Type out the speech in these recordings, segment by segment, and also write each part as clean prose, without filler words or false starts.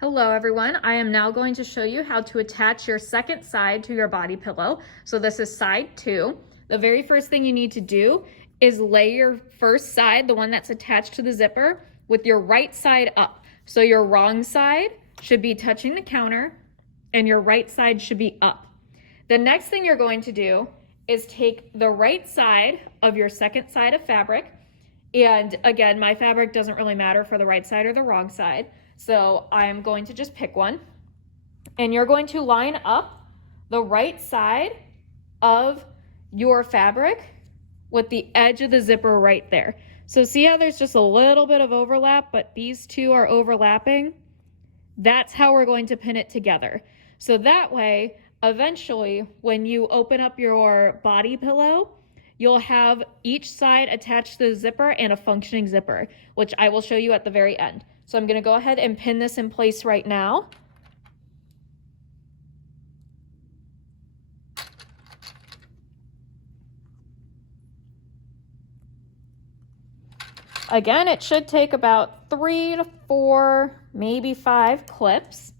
Hello everyone, I am now going to show you how to attach your second side to your body pillow. So this is side 2. The very first thing you need to do is lay your first side, the one that's attached to the zipper, with your right side up. So your wrong side should be touching the counter and your right side should be up. The next thing you're going to do is take the right side of your second side of fabric, and again, my fabric doesn't really matter for the right side or the wrong side. So I'm going to just pick one, and you're going to line up the right side of your fabric with the edge of the zipper right there. So see how there's just a little bit of overlap, but these two are overlapping? That's how we're going to pin it together. So that way, eventually, when you open up your body pillow, you'll have each side attached to the zipper and a functioning zipper, which I will show you at the very end. So I'm gonna go ahead and pin this in place right now. Again, it should take about 3 to 4, maybe 5 clips.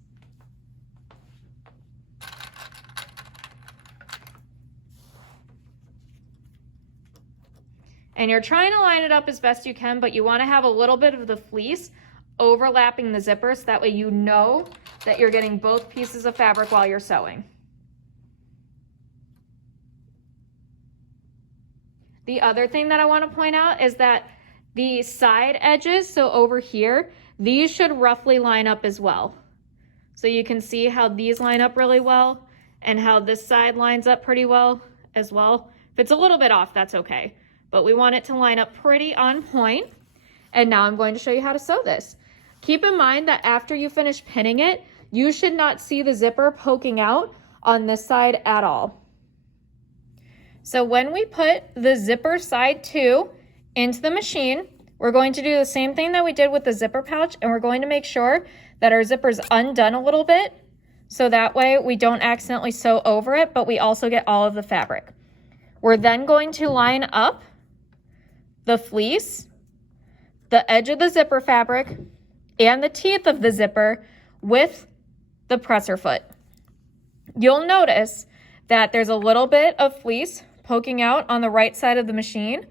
And you're trying to line it up as best you can, but you want to have a little bit of the fleece overlapping the zipper so that way you know that you're getting both pieces of fabric while you're sewing. The other thing that I want to point out is that the side edges, so over here, these should roughly line up as well. So you can see how these line up really well and how this side lines up pretty well as well. If it's a little bit off, that's okay. But we want it to line up pretty on point. And now I'm going to show you how to sew this. Keep in mind that after you finish pinning it, you should not see the zipper poking out on this side at all. So when we put the zipper side 2 into the machine, we're going to do the same thing that we did with the zipper pouch, and we're going to make sure that our zipper's undone a little bit, so that way we don't accidentally sew over it, but we also get all of the fabric. We're then going to line up the fleece, the edge of the zipper fabric, and the teeth of the zipper with the presser foot. You'll notice that there's a little bit of fleece poking out on the right side of the machine,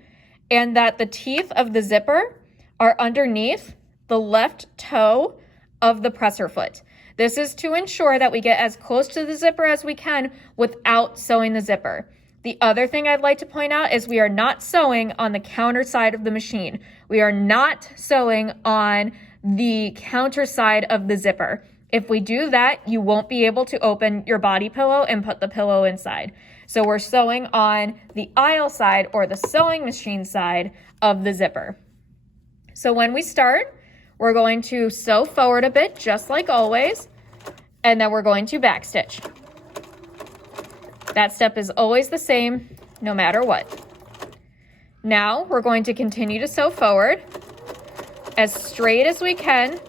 and that the teeth of the zipper are underneath the left toe of the presser foot. This is to ensure that we get as close to the zipper as we can without sewing the zipper. The other thing I'd like to point out is we are not sewing on the counter side of the machine. We are not sewing on the counter side of the zipper. If we do that, you won't be able to open your body pillow and put the pillow inside. So we're sewing on the aisle side or the sewing machine side of the zipper. So when we start, we're going to sew forward a bit, just like always, and then we're going to backstitch. That step is always the same, no matter what. Now we're going to continue to sew forward as straight as we can,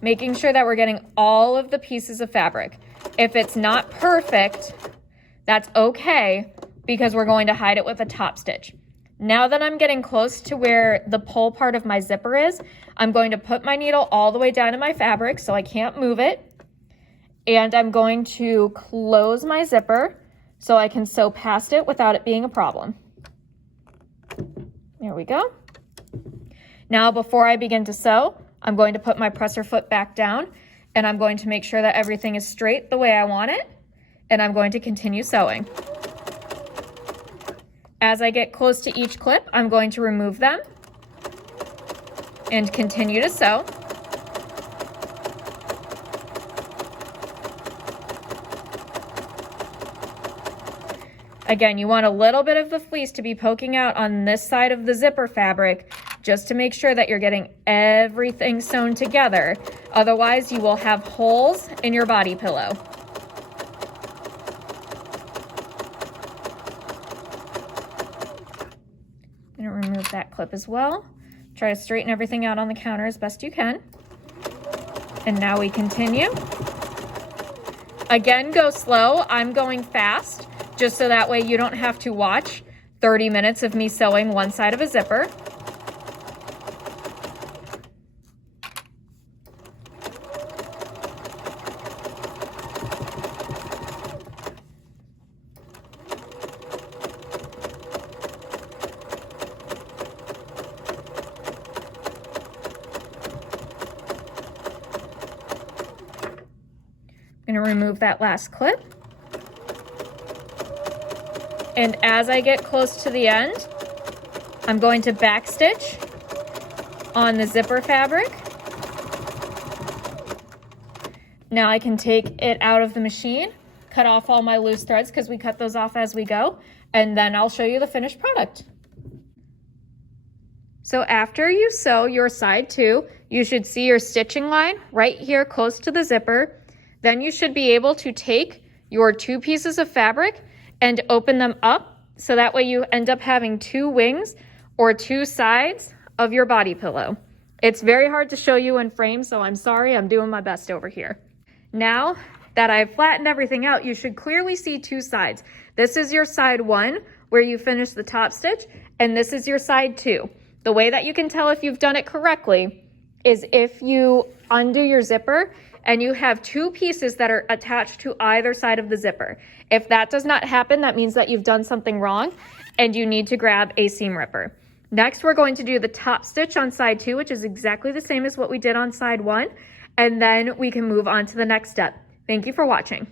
making sure that we're getting all of the pieces of fabric. If it's not perfect, that's okay, because we're going to hide it with a top stitch. Now that I'm getting close to where the pull part of my zipper is, I'm going to put my needle all the way down in my fabric so I can't move it. And I'm going to close my zipper so I can sew past it without it being a problem. There we go. Now before I begin to sew, I'm going to put my presser foot back down, and I'm going to make sure that everything is straight the way I want it, and I'm going to continue sewing. As I get close to each clip, I'm going to remove them and continue to sew. Again, you want a little bit of the fleece to be poking out on this side of the zipper fabric just to make sure that you're getting everything sewn together. Otherwise, you will have holes in your body pillow. I'm going to remove that clip as well. Try to straighten everything out on the counter as best you can. And now we continue. Again, go slow. I'm going fast, just so that way you don't have to watch 30 minutes of me sewing one side of a zipper. I'm gonna remove that last clip. And as I get close to the end, I'm going to backstitch on the zipper fabric. Now I can take it out of the machine, cut off all my loose threads because we cut those off as we go, and then I'll show you the finished product. So after you sew your side 2, you should see your stitching line right here close to the zipper. Then you should be able to take your 2 pieces of fabric and open them up, so that way you end up having 2 wings or 2 sides of your body pillow. It's very hard to show you in frame, so I'm sorry, I'm doing my best over here. Now that I've flattened everything out, you should clearly see 2 sides. This is your side 1, where you finish the top stitch, and this is your side 2. The way that you can tell if you've done it correctly is if you undo your zipper and you have 2 pieces that are attached to either side of the zipper. If that does not happen, that means that you've done something wrong and you need to grab a seam ripper. Next, we're going to do the top stitch on side 2, which is exactly the same as what we did on side 1, and then we can move on to the next step. Thank you for watching.